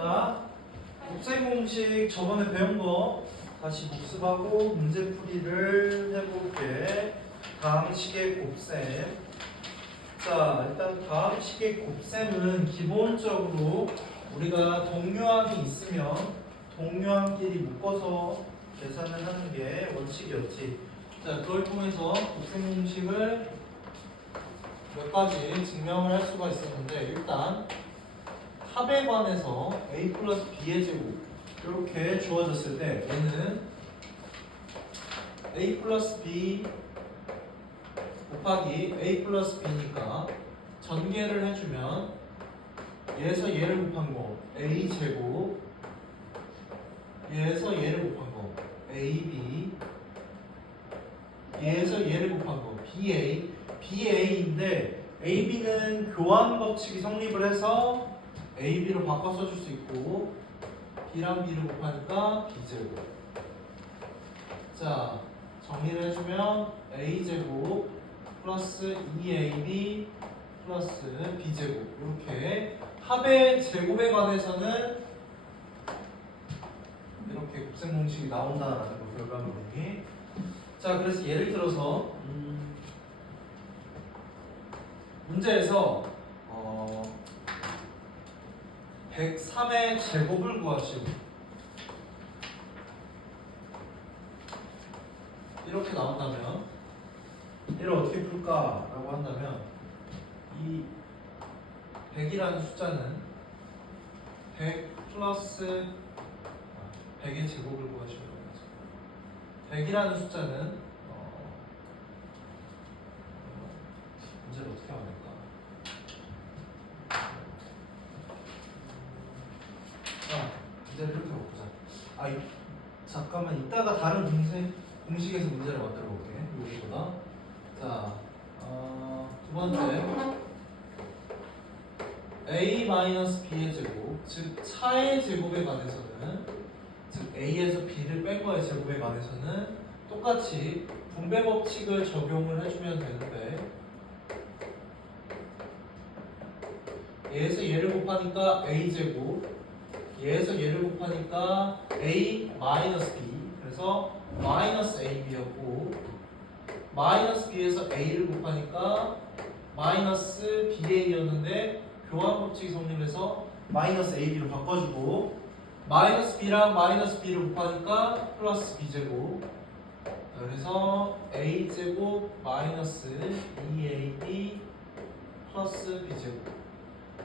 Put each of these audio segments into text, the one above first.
자, 곱셈 공식 저번에 배운 거 다시 복습하고 문제풀이를 해볼게. 다음 식의 곱셈. 자, 일단 다음 식의 곱셈은 기본적으로 우리가 동류함이 있으면 동류함끼리 묶어서 계산을 하는 게 원칙이었지. 자, 그걸 통해서 곱셈 공식을 몇 가지 증명을 할 수가 있었는데, 일단 합에 관해서 a 플러스 b의 제곱 이렇게 주어졌을 때 얘는 a 플러스 b 곱하기 a 플러스 b니까 전개를 해주면 얘에서 얘를 곱한 거 a 제곱, 얘에서 얘를 곱한 거 ab, 얘에서 얘를 곱한 거 ba인데 ab는 교환 법칙이 성립을 해서 ab로 바꿔 써줄 수 있고 b랑 b를 곱하니까 b제곱. 자, 정리를 해주면 a제곱 플러스 2ab 플러스 b제곱. 이렇게 합의 제곱에 관해서는 이렇게 곱셈 공식이 나온다라는 거, 결과물이. 자, 그래서 예를 들어서 문제에서 103의 제곱을 구하시오. 이렇게 나온다면 얘를 어떻게 풀까라고 한다면 이 100이라는 숫자는 100 플러스 100의 제곱을 구하시오. 100이라는 숫자는 문제를 어떻게 하면 될까? 문제를 이렇게 해보자. 잠깐만, 이따가 다른 공식에서 문제를 만들어 볼게. 여기보다. 자, 두 번째 a-b의 제곱, 즉 차의 제곱에 관해서는, 즉 a에서 b를 뺀 거의 제곱에 관해서는 똑같이 분배 법칙을 적용을 해주면 되는데, 얘에서 얘를 곱하니까 a 제곱, 얘에서 얘를 곱하니까 a 마이너스 b, 그래서 마이너스 ab였고, 마이너스 b에서 a를 곱하니까 마이너스 ba였는데 교환 법칙이 성립해서 마이너스 ab로 바꿔주고, 마이너스 b랑 마이너스 b를 곱하니까 플러스 b제곱. 그래서 a제곱 마이너스 2ab 플러스 b제곱.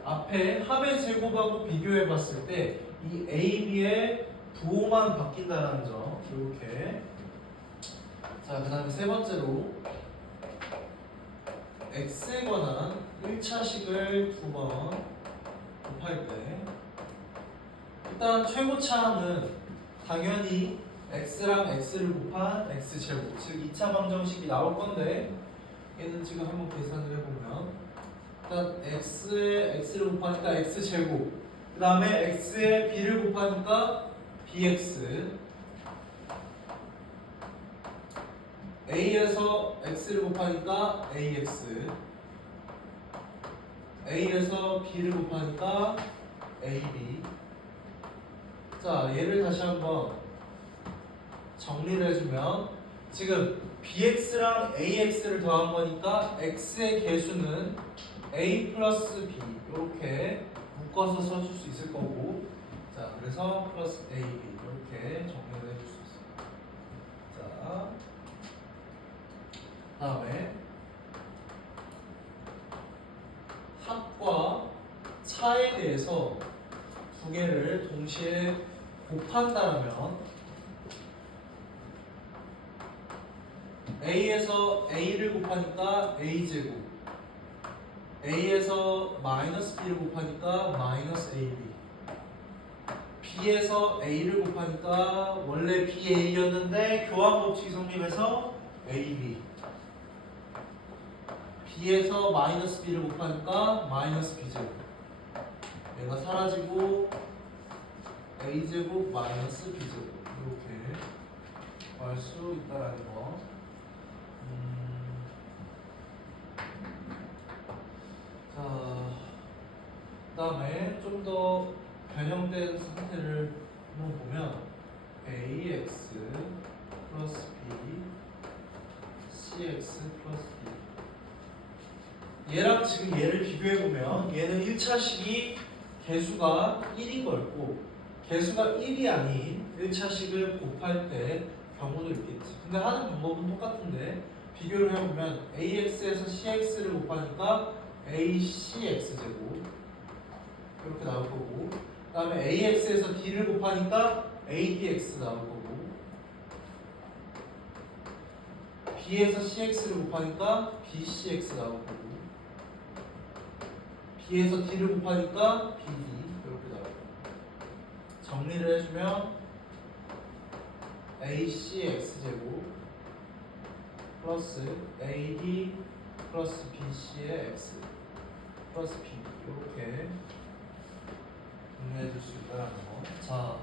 앞에 합의 제곱하고 비교해 봤을 때 이 a, b의 부호만 바뀐다는 점. 이렇게. 자, 그 다음에 세 번째로 x에 관한 1차식을 두 번 곱할 때, 일단 최고차는 당연히 x랑 x를 곱한 x제곱, 즉 2차 방정식이 나올 건데, 얘는 지금 한번 계산을 해보면 일단 x에 x를 곱하니까 x제곱, 그 다음에 x에 b를 곱하니까 bx, a에서 x를 곱하니까 ax, a에서 b를 곱하니까 ab. 자, 얘를 다시 한번 정리를 해주면 지금 bx랑 ax를 더한 거니까 x의 개수는 a 플러스 b 이렇게 묶어서 써줄 수 있을 거고, 자, 그래서 플러스 ab 이렇게 정리를 해줄 수 있어요. 자, 다음에 합과 차에 대해서 두 개를 동시에 곱한다면 a에서 a를 곱하니까 a제곱, a에서 마이너스 b를 곱하니까 마이너스 ab, b에서 a를 곱하니까 원래 ba였는데 교환 법칙이 성립해서 ab, b에서 마이너스 b를 곱하니까 마이너스 b제곱, 얘가 사라지고 a제곱 마이너스 b제곱 이렇게 알 수 있다라는 거. 자, 그 다음에 좀 더 변형된 상태를 한번 보면 ax 플러스 b cx 플러스 d 얘랑 지금 얘를 비교해보면 얘는 1차식이 개수가 1인 거였고 개수가 1이 아닌 1차식을 곱할 때 경우도 있겠지. 근데 하는 방법은 똑같은데 비교를 해보면 ax에서 cx를 곱하니까 acx제곱 이렇게 나올 거고 그 다음에 ax에서 d를 곱하니까 adx 나올 거고 b에서 cx를 곱하니까 bcx 나올 거고 b에서 d를 곱하니까 bd 이렇게 나올 거고 정리를 해주면 acx제곱 플러스 ad 플러스 bc의 x 플러스 b 이렇게 정리해 줄 수 있다는 거. 자,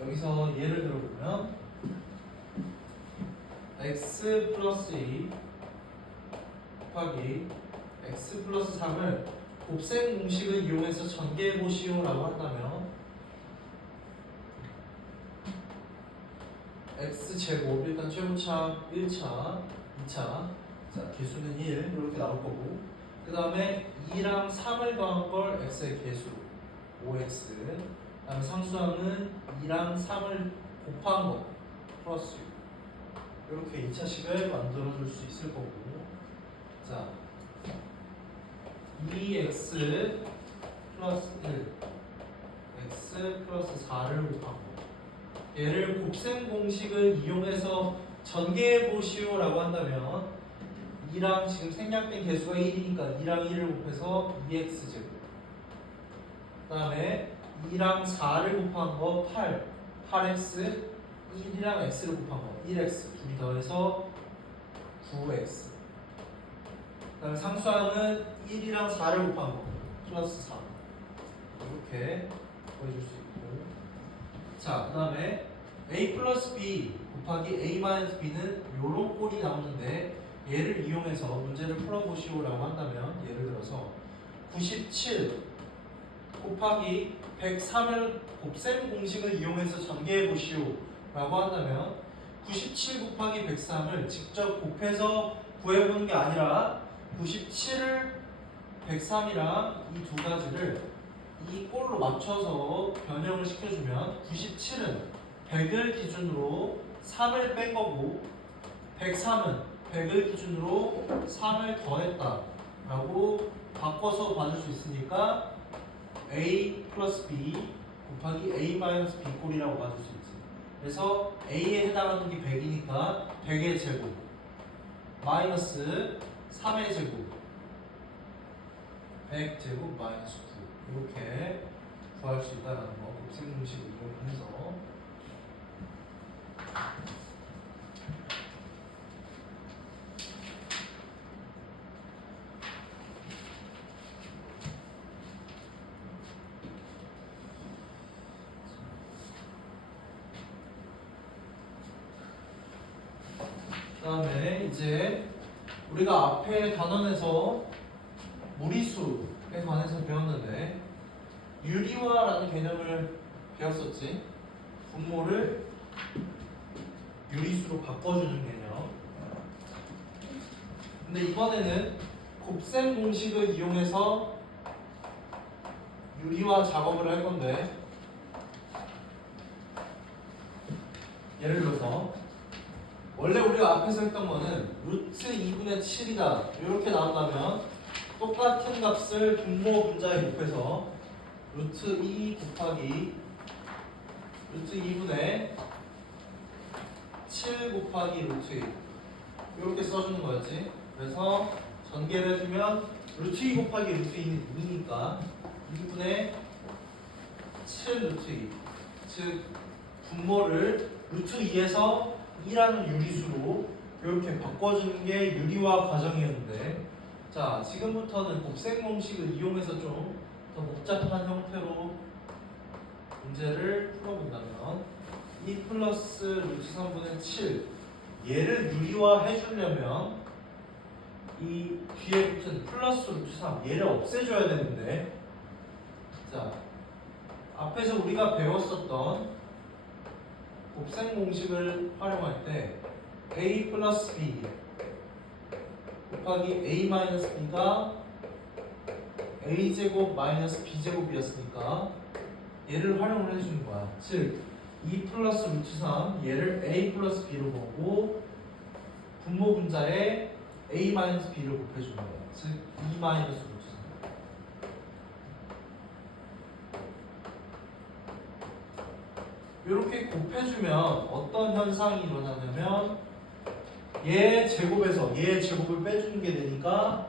여기서 예를 들어보면 x 플러스 2 곱하기 x 플러스 3을 곱셈 공식을 이용해서 전개해 보시오 라고 한다면 x제곱 일단 최고차 1차 2차 자 개수는 1 이렇게 나올 거고 그 다음에 2랑 3을 더한 걸 x의 개수 5x 그 다음에 상수항은 2랑 3을 곱한 거 플러스 6 이렇게 2차식을 만들어 줄 수 있을 거고 자 2x 플러스 1 x 플러스 4를 곱한 거 얘를 곱셈 공식을 이용해서 전개해 보시오 라고 한다면 2랑 지금 생략된 개수가 1이니까 2랑 1을 곱해서 2x제곱 그 다음에 2랑 4를 곱한 거 8 8x 1이랑 x를 곱한 거 1x 둘이 더해서 9x 그 다음에 상수항은 1이랑 4를 곱한 거 플러스 4 이렇게 보여줄 수 있고 자 그 다음에 a 플러스 b 곱하기 a 마이너스 b는 요런 꼴이 나오는데 얘를 이용해서 문제를 풀어보시오 라고 한다면 예를 들어서 97 곱하기 103을 곱셈 공식을 이용해서 전개해 보시오 라고 한다면 97 곱하기 103을 직접 곱해서 구해보는 게 아니라 97을 103이랑 이 두 가지를 이 꼴로 맞춰서 변형을 시켜주면 97은 100을 기준으로 3을 뺀 거고 103은 100을 기준으로 3을 더했다 라고 바꿔서 받을 수 있으니까 a 플러스 b 곱하기 a 마이너스 b 꼴이라고 받을 수 있지. 그래서 a에 해당하는 게 100이니까 100의 제곱 마이너스 3의 제곱 100제곱 마이너스 9 이렇게 구할 수 있다는 거 곱셈 공식을 이용해서 그 다음에 이제 우리가 앞에 단원에서 무리수에 관해서 배웠는데 유리화라는 개념을 배웠었지. 분모를 유리수로 바꿔주는 개념. 근데 이번에는 곱셈 공식을 이용해서 유리화 작업을 할 건데 예를 들어서 원래 우리가 앞에서 했던 거는 루트 2분의 7이다 이렇게 나온다면 똑같은 값을 분모 분자에 곱해서 루트 2 곱하기 루트 2분의 7 곱하기 루트 2 이렇게 써주는 거였지. 그래서 전개를 해주면 루트 2 곱하기 루트 2는 2니까 2분의 7 루트 2 즉 분모를 루트 2에서 2라는 유리수로 이렇게 바꿔주는 게 유리화 과정이었는데 자 지금부터는 곱셈 공식을 이용해서 좀 더 복잡한 형태로 문제를 풀어본다면 2 플러스 루트 3분의 7 얘를 유리화 해주려면 이 뒤에 붙은 플러스 루트 3 얘를 없애줘야 되는데 자 앞에서 우리가 배웠었던 곱셈 공식을 활용할 때 a 플러스 b 곱하기 a 마이너스 b가 a제곱 마이너스 b제곱이었으니까 얘를 활용을 해주는 거야. 즉 2 플러스 루트 3 얘를 a 플러스 b로 보고 분모 분자에 a 마이너스 b를 곱해주는 거야. 즉 2 마이너스 루트 3 이렇게 곱해주면 어떤 현상이 일어나냐면 얘 제곱에서 얘 제곱을 빼주는 게 되니까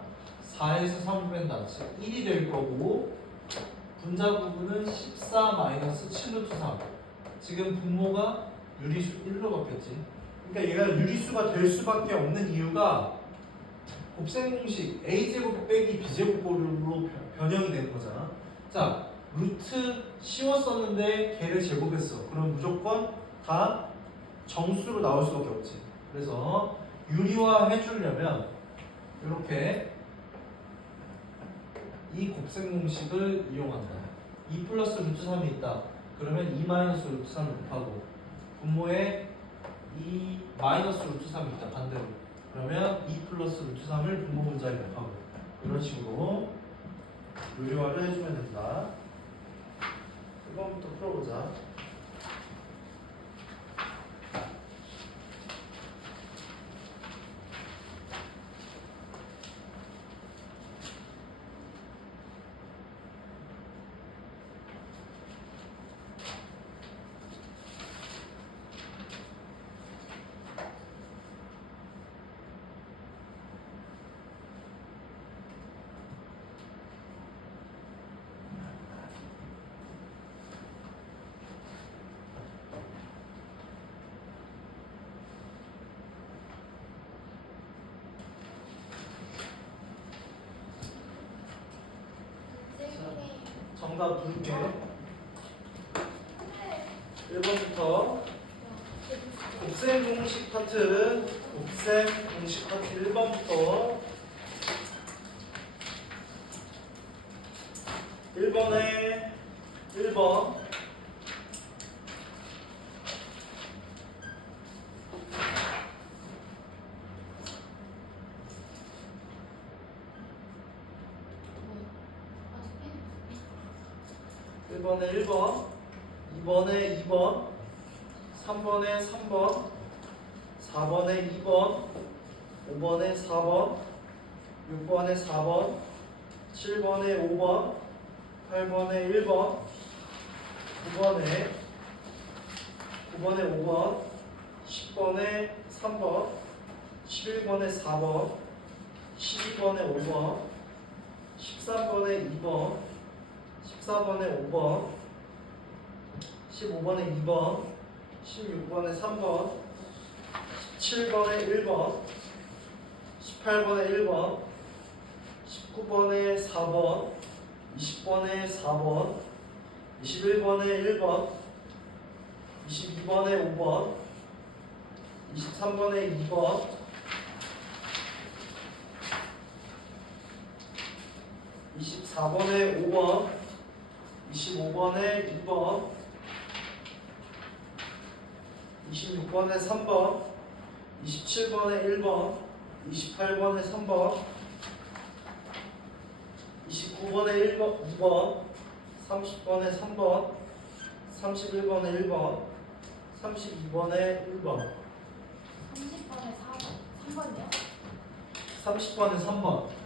4에서 3을 뺀다. 즉 1이 될 거고 분자 부분은 14 마이너스 7루트 3 지금 분모가 유리수 1로 바뀌었지. 그러니까 얘가 유리수가 될 수밖에 없는 이유가 곱셈 공식 a제곱 빼기 b제곱으로 변형이 되는 거잖아. 자 루트 씌웠었는데 걔를 제곱했어. 그럼 무조건 다 정수로 나올 수밖에 없지. 그래서 유리화 해주려면 이렇게 이 곱셈 공식을 이용한다. 2 플러스 루트 3이 있다. 그러면 2 마이너스 루트 3을 곱하고 분모에 2 마이너스 루트 3이 있다. 반대로. 그러면 2 플러스 루트 3을 분모 분자에 곱하고 이런 식으로 유리화를 해주면 된다. 1번부터 풀어보자. 정답 부를게. 1번부터 곱셈 공식 파트 1번부터 1번에 1번 (1번에 1번) 2번에 2번 3번에 3번 4번에 2번 5번에 4번 6번에 4번 7번에 5번 8번에 1번 9번에 5번 10번에 3번 11번에 4번 12번에 5번 13번에 2번 14번에 5번 15번에 2번 16번에 3번 17번에 1번 18번에 1번 19번에 4번 20번에 4번 21번에 1번 22번에 5번 23번에 2번 24번에 5번 25번에 2번 26번에 3번 27번에 1번 28번에 3번 29번에 2번 30번에 3번 31번에 1번 32번에 1번 30번에 4번 3번이요? 30번에 3번 1번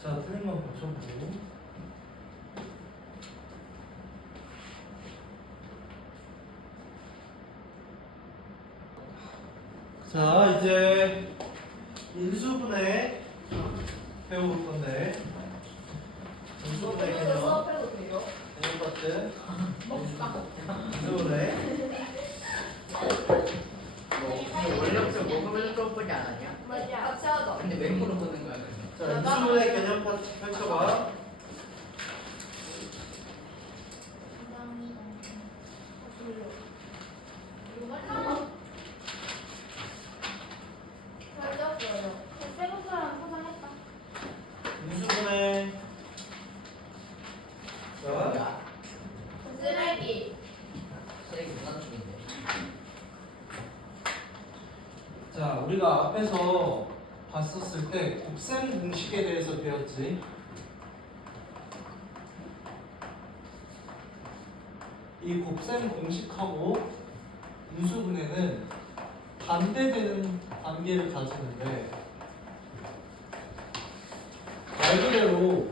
자, 틀린 건 고쳐보고. 자, 이제 인수분해 배워볼 건데, 인수분해 개념, 수업해도 돼요? 개념 파트, 먹다. 인수분해. 근데 원래부터 먹으면 풀어보지 않았냐? 맞아. 같이 하자. 근데 왜 물어보는 거야 그러면? 자, 인수분해 개념 파트 펼쳐봐. 인수분해. 자, 야, 쓰레기. 쓰레기 무난중인데. 자, 우리가 앞에서 봤었을 때 곱셈 공식에 대해서 배웠지. 이 곱셈 공식하고 인수분해는 반대되는 관계를 가지는데, 말 그대로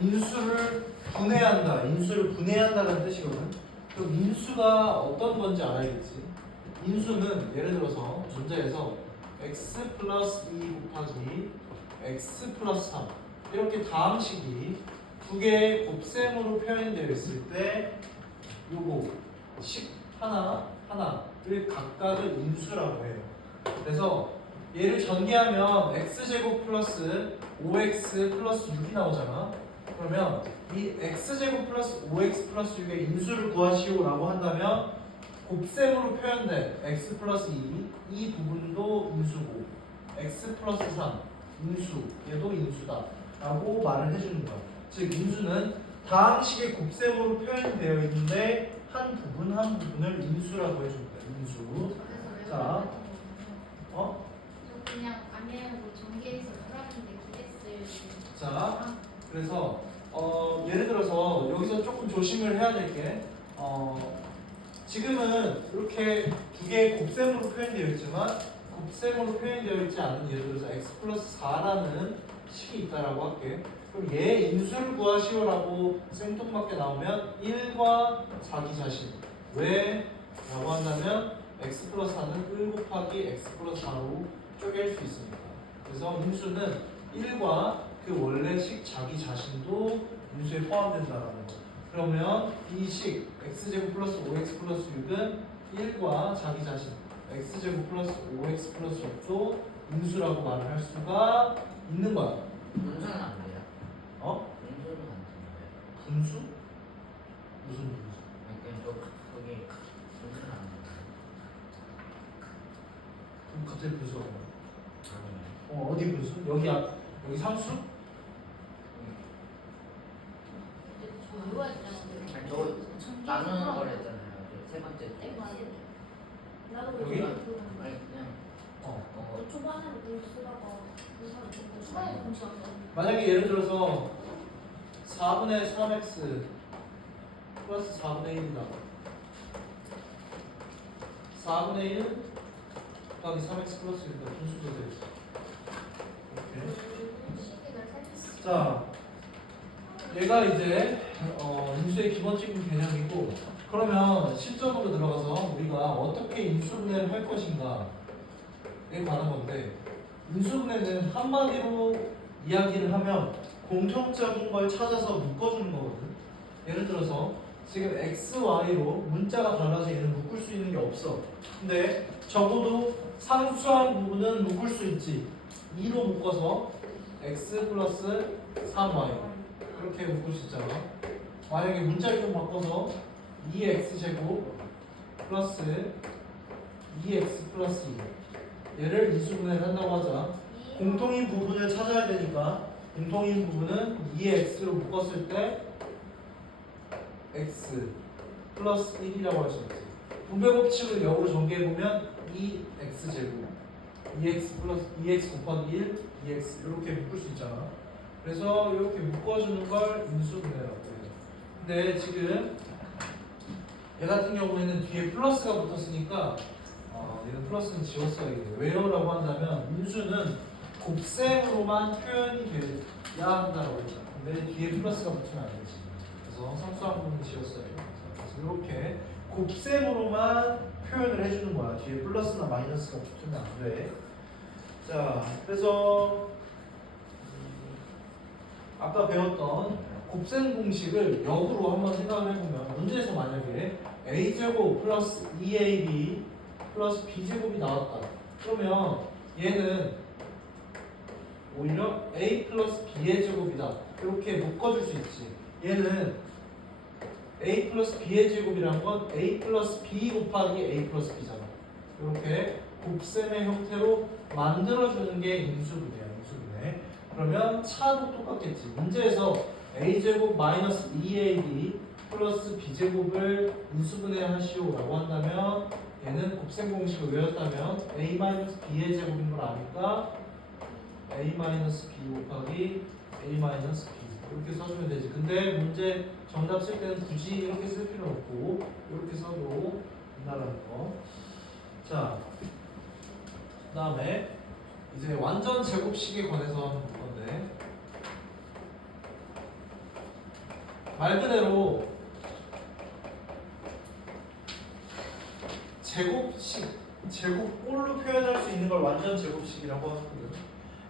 인수를 분해한다는 뜻이거든. 그럼 인수가 어떤 건지 알아야겠지. 인수는 예를 들어서 문제에서 x 플러스 2 곱하기 x 플러스 3 이렇게 다항식이 두 개의 곱셈으로 표현되어 있을 때 요거 식 하나를 각각을 인수라고 해요. 그래서 얘를 전개하면 x제곱 플러스 5x 플러스 6이 나오잖아. 그러면 이 x제곱 플러스 5x 플러스 6의 인수를 구하시오라고 한다면 곱셈으로 표현된 x 플러스 2, 이 부분도 인수고 x 플러스 3, 인수, 얘도 인수다 라고 말을 해주는 거야. 즉 인수는 다항식의 곱셈으로 표현되어 있는데 한 부분을 인수라고 해주는 거야. 인수. 자, 어? 그냥 안내하고 전개해서 풀었는데 기대했을. 자, 그래서 예를 들어서 여기서 조금 조심을 해야 될 게 지금은 이렇게 두 개의 곱셈으로 표현되어 있지만 곱셈으로 표현되어 있지 않은 예를 들어서 x 플러스 4라는 식이 있다라고 할게. 그럼 얘 인수를 구하시오라고 생뚱맞게 나오면 1과 자기 자신. 왜? 라고 한다면 x 플러스 4는 1 곱하기 x 플러스 4로 쪼갤 수 있습니다. 그래서 인수는 1과 그 원래 식 자기 자신도 인수에 포함된다라는 거. 그러면 이 식 x제곱 플러스 5x 플러스 6은 1과 자기 자신 x제곱 플러스 5x 플러스 6도 인수라고 말을 할 수가 있는 거야. 분수는 안 돼요? 어? 분수는 안 돼요? 분수? 무슨 분수? 그냥 또 거기 분수는 안 돼요? 그럼 갑자기 분수가 뭐야? 아니면 어디 분수? 여기 상수? 아니 저거 나누는 거랬잖아요 세 번째 때 나도 여기? 아니 그냥 초반에 공수다가 초반에 공수한 거. 만약에 예를 들어서 4분의 3x 플러스 4분의 1이다. 4분의 1 더하기 3x 플러스 1이다. 분수도 되겠어. 이렇게. 자, 얘가 이제 인수의 기본적인 개념이고, 그러면 실전으로 들어가서 우리가 어떻게 인수분해를 할 것인가에 관한 건데, 인수분해는 한마디로 이야기를 하면 공통적인 걸 찾아서 묶어주는 거거든. 예를 들어서 지금 x, y로 문자가 달라서 얘는 묶을 수 있는 게 없어. 근데 적어도 상수한 부분은 묶을 수 있지. 2로 묶어서 x 플러스 3y 이렇게 묶을 수 있잖아. 만약에 문자를 좀 바꿔서 2x제곱 플러스 2x 플러스 2 얘를 인수분해를 한다고 하자. 공통인 부분을 찾아야 되니까 공통인 부분은 2x로 묶었을 때 x 플러스 1이라고 할 수 있지. 분배 법칙을 역으로 전개해보면 2x제곱 2x 플러스 2x 곱하기 1 2x 이렇게 묶을 수 있잖아. 그래서 이렇게 묶어주는 걸 인수분해라고 해요. 근데 지금 얘 같은 경우에는 뒤에 플러스가 붙었으니까 얘는 플러스는 지웠어야 돼요. 왜요? 라고 한다면 인수는 곱셈으로만 표현이 돼야 한다고 했잖아. 근데 뒤에 플러스가 붙으면 안 되지. 그래서 상수항문을 지었어요. 그래서 이렇게 곱셈으로만 표현을 해주는 거야. 뒤에 플러스나 마이너스가 붙으면 안 돼. 자, 그래서 아까 배웠던 곱셈 공식을 역으로 한번 생각을 해보면 문제에서 만약에 a제곱 플러스 2ab 플러스 b제곱이 나왔다. 그러면 얘는 오히려 a 플러스 b의 제곱이다. 이렇게 묶어줄 수 있지. 얘는 a 플러스 b의 제곱이란 건 a 플러스 b 곱하기 a 플러스 b잖아. 이렇게 곱셈의 형태로 만들어주는 게 인수분해야. 인수분해. 그러면 차도 똑같겠지. 문제에서 a제곱 마이너스 2ab 플러스 b제곱을 인수분해하시오라고 한다면 얘는 곱셈 공식을 외웠다면 a 마이너스 b의 제곱인 걸 아니까 a 마이너스 b 곱하기 a 마이너스 b 이렇게 써주면 되지. 근데 문제 정답 쓸 때는 굳이 이렇게 쓸 필요 없고 이렇게 써도 된다는 거. 자, 그 다음에 이제 완전 제곱식에 관해서 한번 볼 건데 말 그대로 제곱식, 제곱꼴로 표현할 수 있는 걸 완전 제곱식이라고 하거든.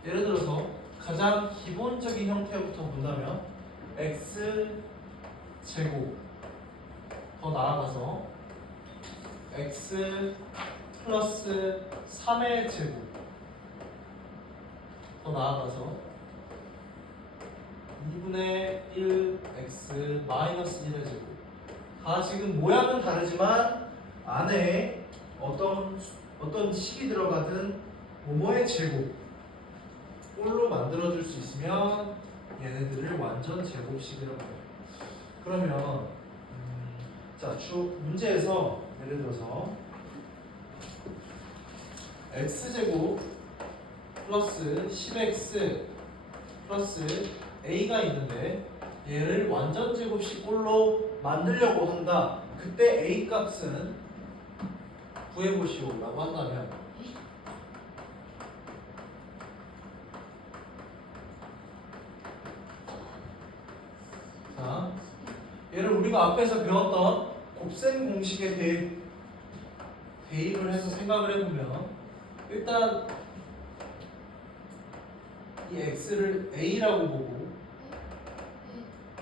예를 들어서 가장 기본적인 형태부터 본다면 x 제곱 더 나아가서 x 플러스 3의 제곱 더 나아가서 2분의 1 x 마이너스 1의 제곱 다 지금 모양은 다르지만 안에 어떤 식이 들어가든 뭐뭐의 제곱 꼴로 만들어줄 수 있으면 얘네들을 완전 제곱식이라고 해요. 그러면 자, 문제에서 예를 들어서 x제곱 플러스 10x 플러스 a가 있는데 얘를 완전 제곱식 꼴로 만들려고 한다. 그때 a 값은 구해보시오라고 한다면 자, 얘를 우리가 앞에서 배웠던 곱셈 공식에 대입을 해서 생각을 해보면 일단 이 x를 a라고 보고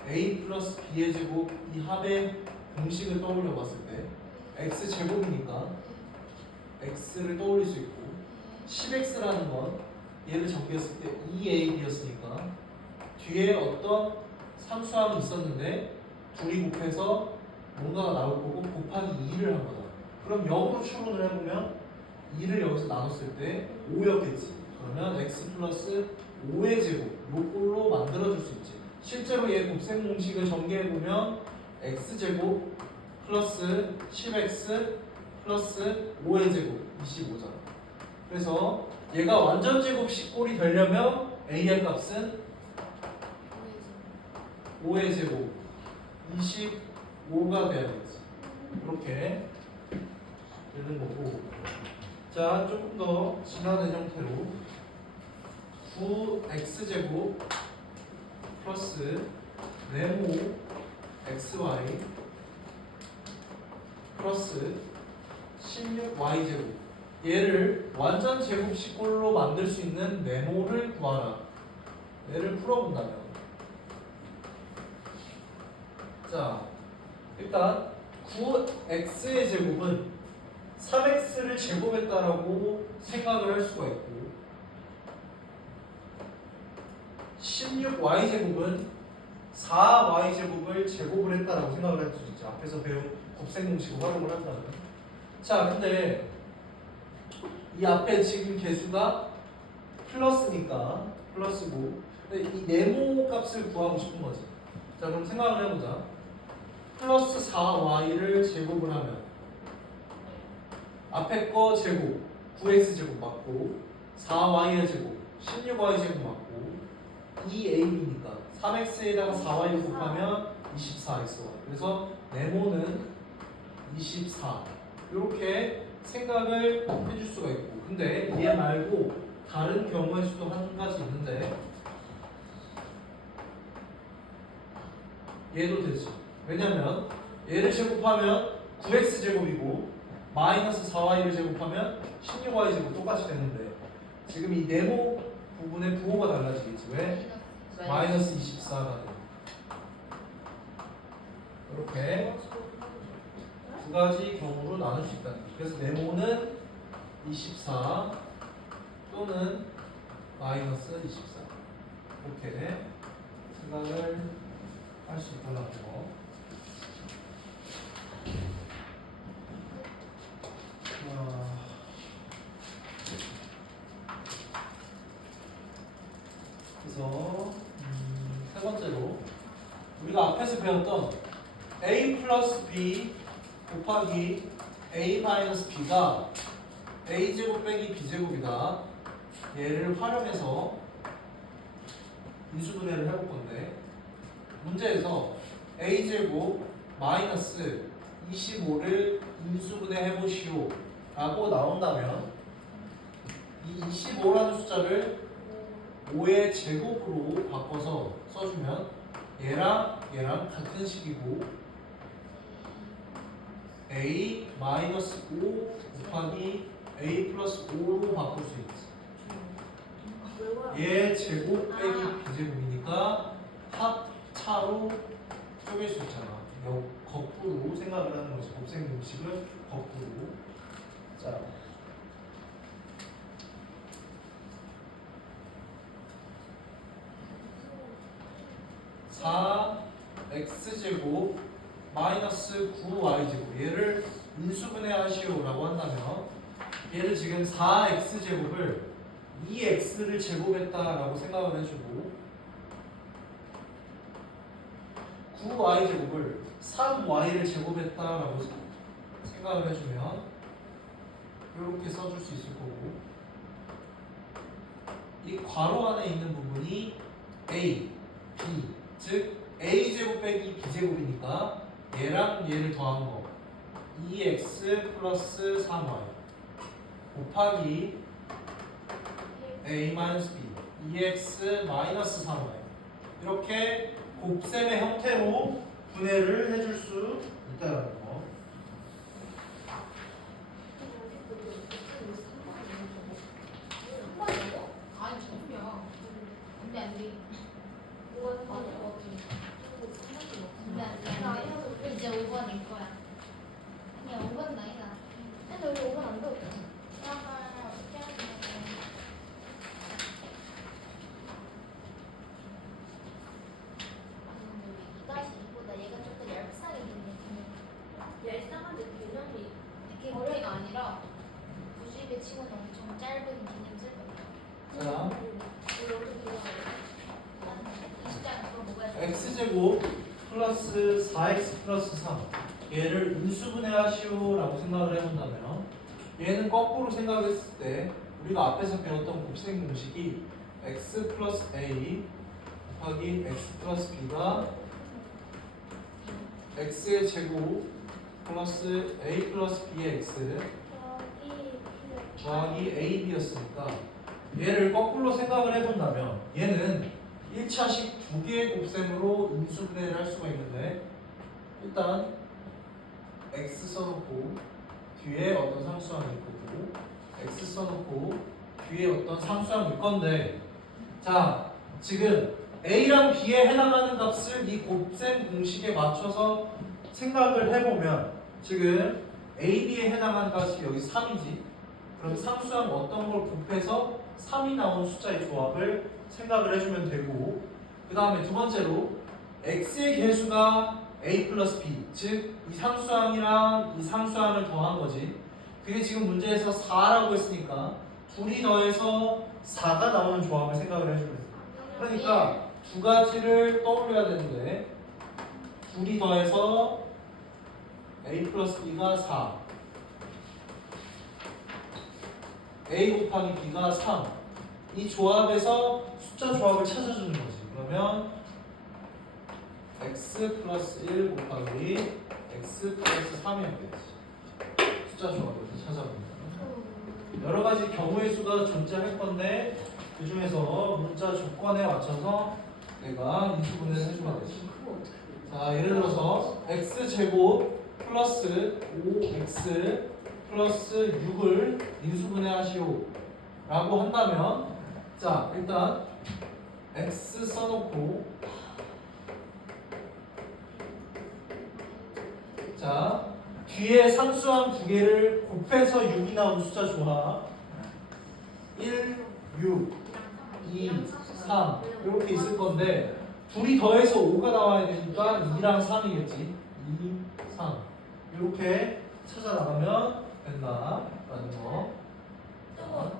a 플러스 b의 제곱 이 합의 공식을 떠올려 봤을 때 x 제곱이니까 x를 떠올릴 수 있고 10x라는 건 얘를 정비했을 때 2ab였으니까 뒤에 어떤 상수함이 있었는데 둘이 곱해서 뭔가가 나올 거고 곱하기 2를 한 거다. 그럼 역으로 추론을 해보면 2를 여기서 나눴을 때 5였겠지. 그러면 x 플러스 5의 제곱 요 꼴로 만들어줄 수 있지. 실제로 얘 곱셈 공식을 전개해보면 x제곱 플러스 10x 플러스 5의 제곱 25잖아. 그래서 얘가 완전 제곱식 꼴이 되려면 a의 값은 5의 제곱 25가 돼야 되겠지. 이렇게 되는 거고. 자, 조금 더 진화된 형태로 9x제곱 플러스 네모 xy 플러스 16y제곱 얘를 완전 제곱식 꼴로 만들 수 있는 네모를 구하라. 얘를 풀어본다면 자, 일단 9x의 제곱은 3x를 제곱했다라고 생각을 할 수가 있고 16y제곱은 4y제곱을 제곱을 했다라고 생각을 할 수 있죠. 앞에서 배운 곱셈 공식을 활용을 한다면. 자, 근데 이 앞에 지금 개수가 플러스니까 플러스고 근데 이 네모 값을 구하고 싶은 거지. 자, 그럼 생각을 해보자. 플러스 4y를 제곱을 하면 앞에 거 제곱 9x 제곱 맞고 4y의 제곱 16y 제곱 맞고 2ab니까 3x에다가 4y를 곱하면 24xy. 그래서 네모는 24. 이렇게 생각을 해줄 수가 있고 근데 얘 말고 다른 경우의 수도 한 가지 있는데 얘도 되지. 왜냐면 얘를 제곱하면 9x제곱이고 마이너스 4y를 제곱하면 16y제곱 똑같이 되는데 지금 이 네모 부분의 부호가 달라지겠지. 왜? 마이너스 24가 돼. 이렇게 두 가지 경우로 나눌 수 있다는 거죠. 그래서 네모는 24 또는 마이너스 24 이렇게 생각을 할 수 있더라고. 그래서 세 번째로 우리가 앞에서 배웠던 a 플러스 b 곱하기 a 마이너스 b가 a제곱 빼기 b제곱이다. 얘를 활용해서 인수분해를 해볼 건데 문제에서 a제곱 마이너스 25를 인수분해 해보시오 라고 나온다면 이 25라는 숫자를 5의 제곱으로 바꿔서 써주면 얘랑 얘랑 같은 식이고 a 마이너스 5 곱하기 a 플러스 5로 바꿀 수 있지. 얘 제곱 빼기 b제곱이니까 합차로 쪼갤 수 있잖아. 거꾸로 생각을 하는 거지. 곱셈 공식을 거꾸로. 자, 4x제곱 마이너스 9y제곱 얘를 인수분해하시오라고 한다면 얘를 지금 4x제곱을 2x를 제곱했다라고 생각을 해주고 9y제곱을 3y를 제곱했다라고 생각을 해주면 이렇게 써줄 수 있을 거고 이 괄호 안에 있는 부분이 a, b 즉 a제곱 빼기 b제곱이니까 얘랑 얘를 더한 거 2x 플러스 3y 곱하기 a 마이너스 b 2x 마이너스 3y 이렇게 곱셈의 형태로 분해를 해줄 수 있다는 거. 아니 정수야. 안돼 안돼. 안돼 이제 5번일 거야. 그냥 5번은 아니다. 근데 우리 5번 안 배웠잖아. 그러면 어떻게 하는 거야? 보다 얘가 조금 얄쌍하게 됐네. 얄쌍한데 개념이 이렇게 어려가 아니라 90에 치고는 엄청 짧은 개념 쓸 거야. 자, 우리 어떻게 들어가야 진짜 그거 먹어야 돼. x제곱 플러스 4x 플러스 3 얘를 인수분해하시오라고 생각을 해본다면 얘는 거꾸로 생각했을 때 우리가 앞에서 배웠던 곱셈 공식이 x 플러스 a 곱하기 x 플러스 b가 x의 제곱 플러스 a 플러스 b의 x 더하기 ab였으니까 얘를 거꾸로 생각을 해본다면 얘는 1차식 두 개의 곱셈으로 인수분해를 할 수가 있는데 일단 x 써놓고 뒤에 어떤 상수항이 있고 x 써놓고 뒤에 어떤 상수항이 있건데 자 지금 a랑 b에 해당하는 값을 이 곱셈 공식에 맞춰서 생각을 해보면 지금 a, b에 해당하는 값이 여기 3이지 그럼 상수항 어떤 걸 곱해서 3이 나온 숫자의 조합을 생각을 해주면 되고 그 다음에 두 번째로 x의 개수가 a 플러스 b 즉 이 상수항이랑 이 상수항을 더한 거지 그게 지금 문제에서 4라고 했으니까 둘이 더해서 4가 나오는 조합을 생각을 해주면 돼 그러니까 두 가지를 떠올려야 되는데 둘이 더해서 a 플러스 b가 4 a 곱하기 b가 3 이 조합에서 숫자 조합을 찾아주는 거지 그러면 x 플러스 1 곱하기 x 플러스 3이면 되지 숫자 조합을 찾아보면 여러 가지 경우의 수가 존재할 건데 그 중에서 문자 조건에 맞춰서 내가 인수분해를 해주면 되지. 자, 예를 들어서 x제곱 플러스 5x 플러스 6을 인수분해하시오 라고 한다면, 자, 일단 x 써놓고, 자, 뒤에 상수함 두 개를 곱해서 6이 나온 숫자 조합 1, 6, 2, 3 이렇게 있을 건데 둘이 더해서 5가 나와야 되니까 2랑 3이겠지. 2, 3 이렇게 찾아 나가면 된다라는 거. 저거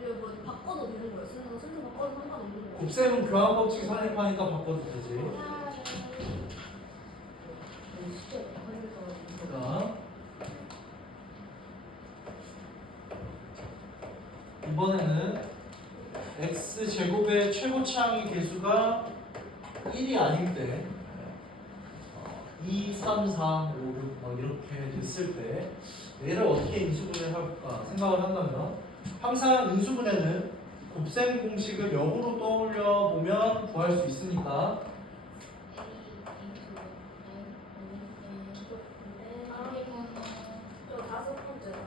이거 뭐 바꿔도 되는 거예요? 순서 바꿔도 상관없는 거예요? 곱셈은 교환 법칙 성립하니까 바꿔도 되지. 자, 이번에는 x제곱의 최고차항의 개수가 1이 아닐 때 2, 3, 4, 5, 6 막 이렇게 됐을 때 얘를 어떻게 인수분해를 할까 생각을 한다면, 항상 인수분해는 곱셈 공식을 역으로 떠올려 보면 구할 수 있으니까 저 다섯 번째다.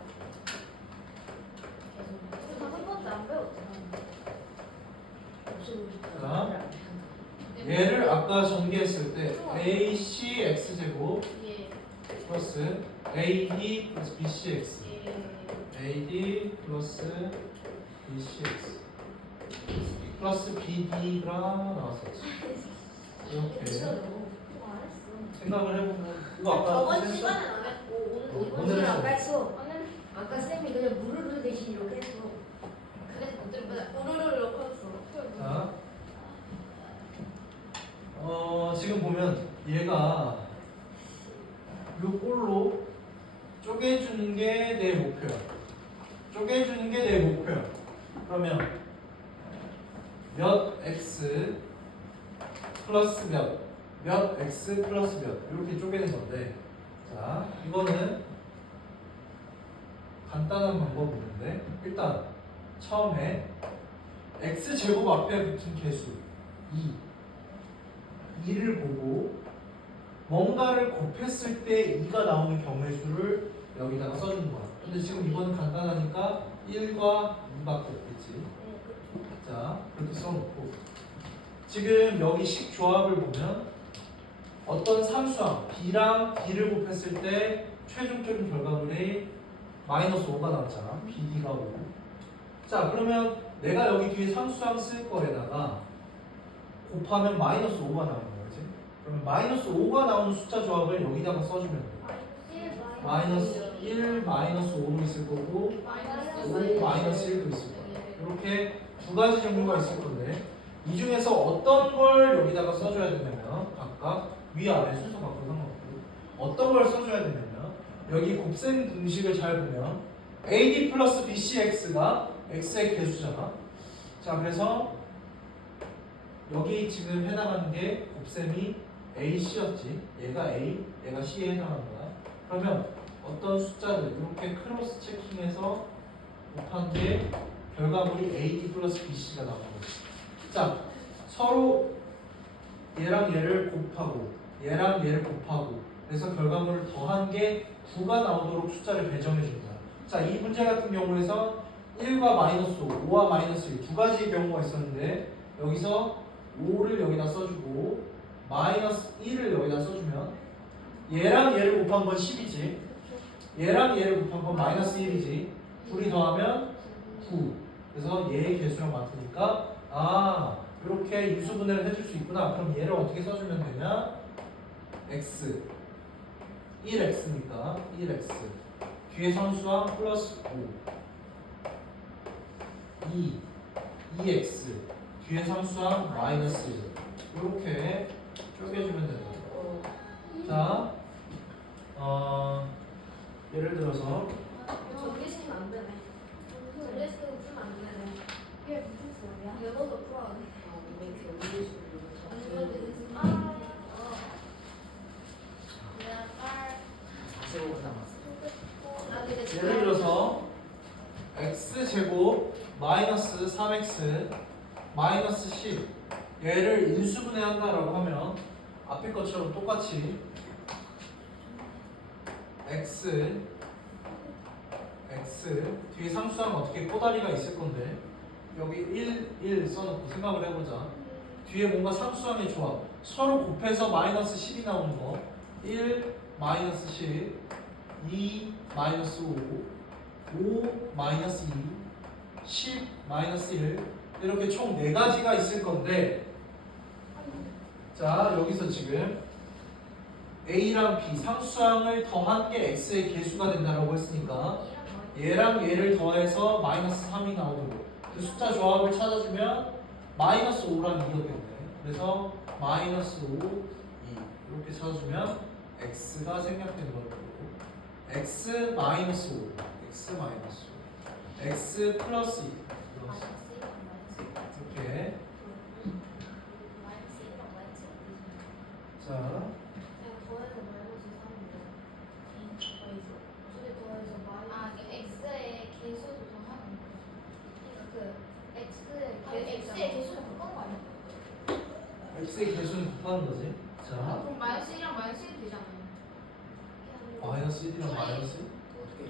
저 다섯 번째 안 배웠잖아. 자, 얘를 아까 전개했을 때 AC x제곱 예. 플러스 AD 플러스 BCX 예. AD 플러스 BCX 플러스 BD가 나왔었지. 이렇게 생각을 해보면 이거 아까 저번 했어? 시간에 안 했고 오늘 오늘 했어. 안 했어. 아까 쌤이 그냥 무르르 대신 이렇게 했어. 그래서 못 들은 거야. 우르르 이렇게 했어. 자, 지금 보면 얘가 요 꼴로 쪼개주는 게 내 목표야. 쪼개주는 게 내 목표야. 그러면 몇 x 플러스 몇 x 플러스 몇 이렇게 쪼개는 건데, 자, 이거는 간단한 방법이 있는데, 일단 처음에 x제곱 앞에 붙은 개수 2를 보고 뭔가를 곱했을 때 2가 나오는 경우의 수를 여기다가 써주는 거야. 근데 지금 이거는 간단하니까 1과 2밖에 없겠지. 자, 그렇게 써놓고 지금 여기 식 조합을 보면 어떤 상수함 b랑 d를 곱했을 때 최종적인 결과물이 마이너스 5가 나왔잖아. bd가 5. 자, 그러면 내가 여기 뒤에 상수함 쓸 거에다가 곱하면 마이너스 5가 나오는 거지. 그러면 마이너스 5가 나오는 숫자 조합을 여기다가 써주면 돼. 마이너스 1, 마이너스 5도 있을 거고 5, 마이너스 1도 있을 거고, 이렇게 두 가지 종류가 있을 건데 이 중에서 어떤 걸 여기다가 써줘야 되냐면, 각각 위아래 순서 바꿔서 상관없고 어떤 걸 써줘야 되냐면, 여기 곱셈 공식을 잘 보면 AD 플러스 BCX가 X의 개수잖아. 자, 그래서 여기 지금 해당하는 게 곱셈이 AC였지. 얘가 A, 얘가 C에 해당하는 거야. 그러면 어떤 숫자를 이렇게 크로스 체킹해서 곱한 게 결과물이 AD 플러스 BC가 나오는 거지. 자, 서로 얘랑 얘를 곱하고 얘랑 얘를 곱하고 그래서 결과물을 더한 게 9가 나오도록 숫자를 배정해 준 거야. 자, 이 문제 같은 경우에서 1과 마이너스 5, 5와 마이너스 1 두 가지의 경우가 있었는데 여기서 5를 여기다 써주고 마이너스 1을 여기다 써주면 얘랑 얘를 곱한 건 10이지, 얘랑 얘를 곱한 건 마이너스 1이지, 둘이 더하면 9. 그래서 얘의 개수랑 같으니까 이렇게 인수분해를 해줄 수 있구나. 그럼 얘를 어떻게 써주면 되냐? x 1x니까 1x 뒤에 상수함 플러스 5 2x 뒤에 상수함 마이너스 1 이렇게 쪼개주면 된다. 자, 예를 들어서 전개식은 안 되네. 전개식은 풀면 안 되네. 이게 무슨 소리야? 외워서 풀어야 돼. 다시 5분 남았어. 아, 근데 예를 들어서 x제곱 마이너스 3x 마이너스 10 얘를 인수분해한다라고 하면 앞에 것처럼 똑같이 x 뒤에 상수항 어떻게 꼬다리가 있을 건데 여기 1 써놓고 생각을 해보자. 뒤에 뭔가 상수항의 조합 서로 곱해서 마이너스 10이 나오는 거 1 마이너스 10 2 마이너스 5 마이너스 2 10 마이너스 1 이렇게 총 4가지가 있을 건데 자 여기서 지금 A랑 B 상수항을 더한 게 X의 개수가 된다고 했으니까 얘랑 얘를 더해서 마이너스 3이 나오고 그 숫자 조합을 찾아주면 마이너스 5랑 2였겠네. 그래서 마이너스 5, 2 이렇게 찾아주면 X가 생략된 거고 X 마이너스 5, X 마이너스 5, X 플러스 2 이렇게 자 아, x의 개수도 더하는 거. x의 개수는 바꾼 거 아니야? X의 개수는 곱하는 거지. 아, 자 그럼 마이너스 1이랑 마이너스 1 되잖아요. 마이너스 1이랑 마이너스 1?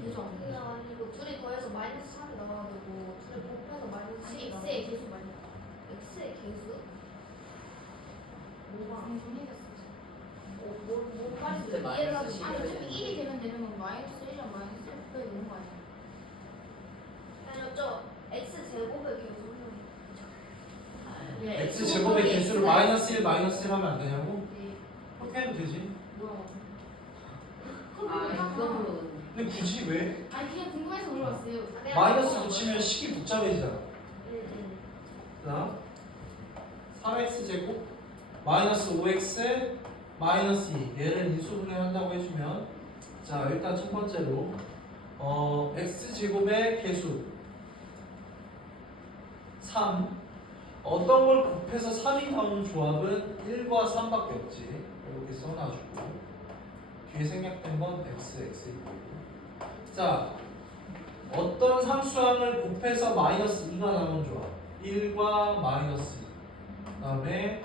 그죠? 그게 아니고 둘이 더해서 마이너스 3이 나와야 되고 둘이 곱해서 마이너스 3이 나와야 x의 돼. 개수 말이야. x의 개수? 뭐가? 궁금해졌어. 뭐 근데 말인지 이해를 마이너스 하지. 아니, 십이 어차피 1이 되면 되는 건 마이너스 1이랑 마이너스 1 곱해야 되는 거 아니야? 아니요, 저 x 제곱의 개수는 X 제곱의 개수를 마이너스 1 마이너스 1 하면 안 되냐고? 네. 그렇게 해도 되지. 뭐야? 아 이거로 근데 굳이 왜? 아니, 그냥 궁금해서 물어봤어요. 마이너스 붙이면 식이 복잡해지잖아. 응. 자 3x 제곱 마이너스 5x 마이너스 2 얘를 인수분해 한다고 해주면 자 일단 첫 번째로 x 제곱의 개수 3 어떤 걸 곱해서 3이 나오는 조합은 1과 3밖에 없지. 이렇게 써놔주고 뒤에 생략된 건 x이고 자 어떤 상수항을 곱해서 마이너스 2가 나오는 조합 1과 마이너스 2 그 다음에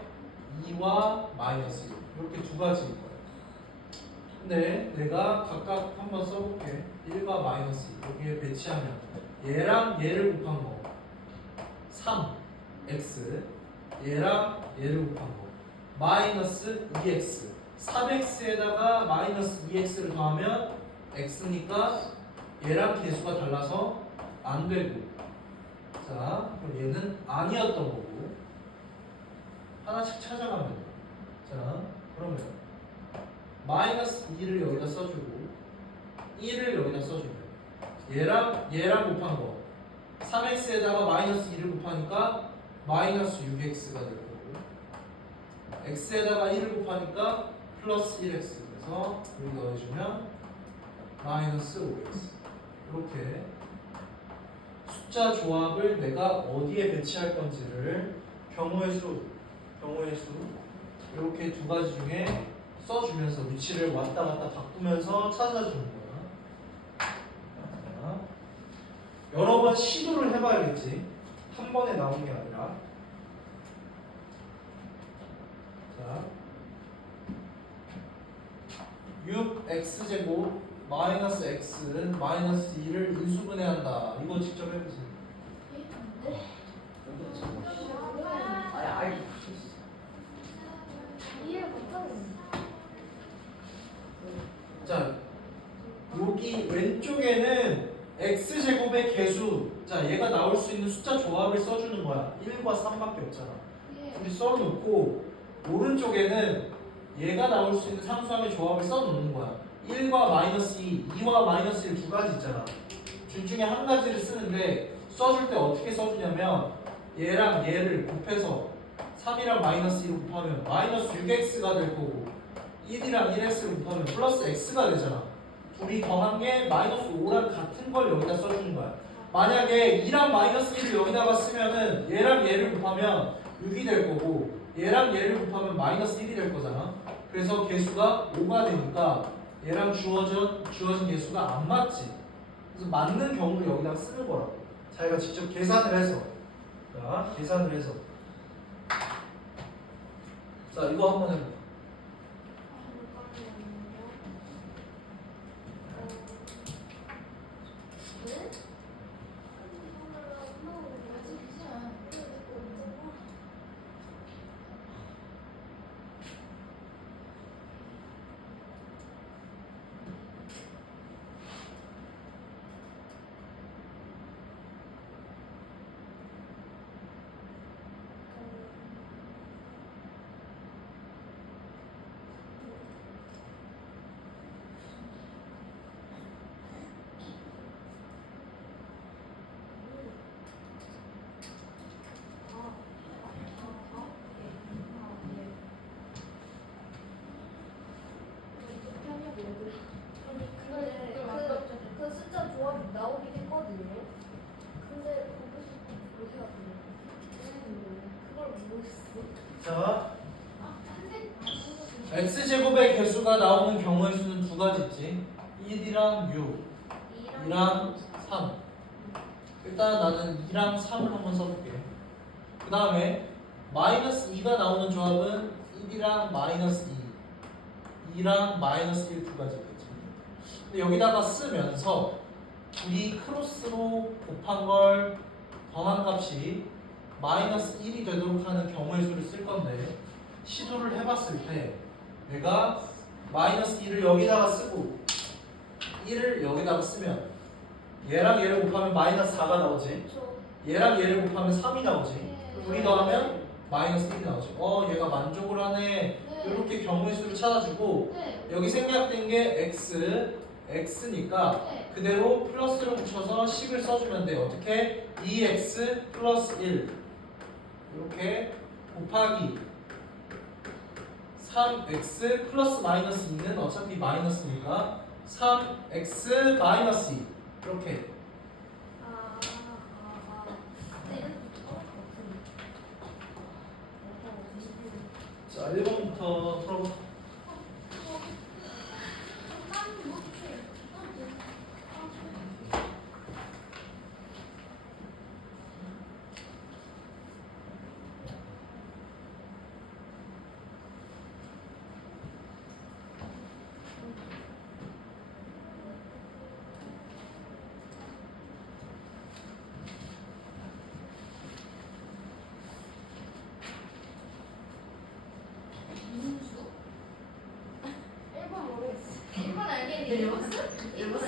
2와 마이너스 2 이렇게 두 가지일 거예요. 근데 내가 각각 한번 써볼게. 1과 마이너스 2 여기에 배치하면 얘랑 얘를 곱한 거 3x 얘랑 얘를 곱한 거 마이너스 2x 3x에다가 마이너스 2x를 더하면 x니까 얘랑 개수가 달라서 안 되고 자 그럼 얘는 아니었던 거고 하나씩 찾아가면 돼요. 자 그러면 마이너스 2를 여기다 써주고 1을 여기다 써주면 얘랑 곱한 거 3x에다가 마이너스 2를 곱하니까 마이너스 6x가 될 거고 x에다가 1을 곱하니까 플러스 1x 그래서 여기 넣어주면 마이너스 5x 이렇게 숫자 조합을 내가 어디에 배치할 건지를 경우의 수 이렇게 두 가지 중에 써주면서 위치를 왔다 갔다 바꾸면서 찾아주는 거야. 자, 여러 번 시도를 해봐야겠지. 한 번에 나오는 게 아니라. 자, 6x제곱 마이너스 x는 마이너스 2를 인수분해한다. 이거 직접 해보세요. 아이 이해를 못하겠네. 자, 여기 왼쪽에는 x제곱의 개수. 자, 얘가 나올 수 있는 숫자 조합을 써주는 거야. 1과 3밖에 없잖아. 우리 써놓고 오른쪽에는 얘가 나올 수 있는 상수항의 조합을 써놓는 거야. 1과 마이너스 2, 2와 마이너스 1 두 가지 있잖아. 둘 중에 한 가지를 쓰는데 써줄 때 어떻게 써주냐면 얘랑 얘를 곱해서 3이랑 마이너스 2를 곱하면 마이너스 6x가 될 거고 1이랑 1x를 곱하면 플러스 x가 되잖아. 둘이 더한 게 마이너스 5랑 같은 걸 여기다 써주는 거야. 만약에 2랑 마이너스 1을 여기다가 쓰면은 얘랑 얘를 곱하면 6이 될 거고 얘랑 얘를 곱하면 마이너스 1이 될 거잖아. 그래서 개수가 5가 되니까 얘랑 주어진 개수가 안 맞지. 그래서 맞는 경우를 여기다가 쓰는 거라고. 자기가 직접 계산을 해서 자 계산을 해서 자 이거 한번 해볼까? 그 숫자 조합이 나오긴 했거든요. 근데 거기서 뭐 해야 돼요? 그걸 모르겠어. 자 x제곱의 개수가 나오는 경우의 수는 두 가지 있지 1이랑 6 2랑 3 일단 나는 2랑 3을 한번 써볼게 그 다음에 마이너스 2가 나오는 조합은 1이랑 마이너스 2 2랑 마이너스 1 두 가지 있겠지 근데 여기다가 쓰면서 둘이 크로스로 곱한 걸 더한 값이 마이너스 1이 되도록 하는 경우의 수를 쓸 건데 시도를 해봤을 때 내가 마이너스 2를 여기다가 쓰고 1을 여기다가 쓰면 얘랑 얘를 곱하면 마이너스 4가 나오지 얘랑 얘를 곱하면 3이 나오지 둘이 더하면 마이너스 1이 나오지 얘가 만족을 하네 이렇게 경우의 수를 찾아주고 여기 생략된 게 x니까 그대로 플러스를 붙여서 10을 써주면 돼 어떻게? 2x 플러스 1 이렇게 곱하기 3x 플러스 마이너스 2는 어차피 마이너스니까 3x 마이너스 2 이렇게 자 1번부터 풀어볼까? 일본 모르겠어. 일본 알겠니? 일본?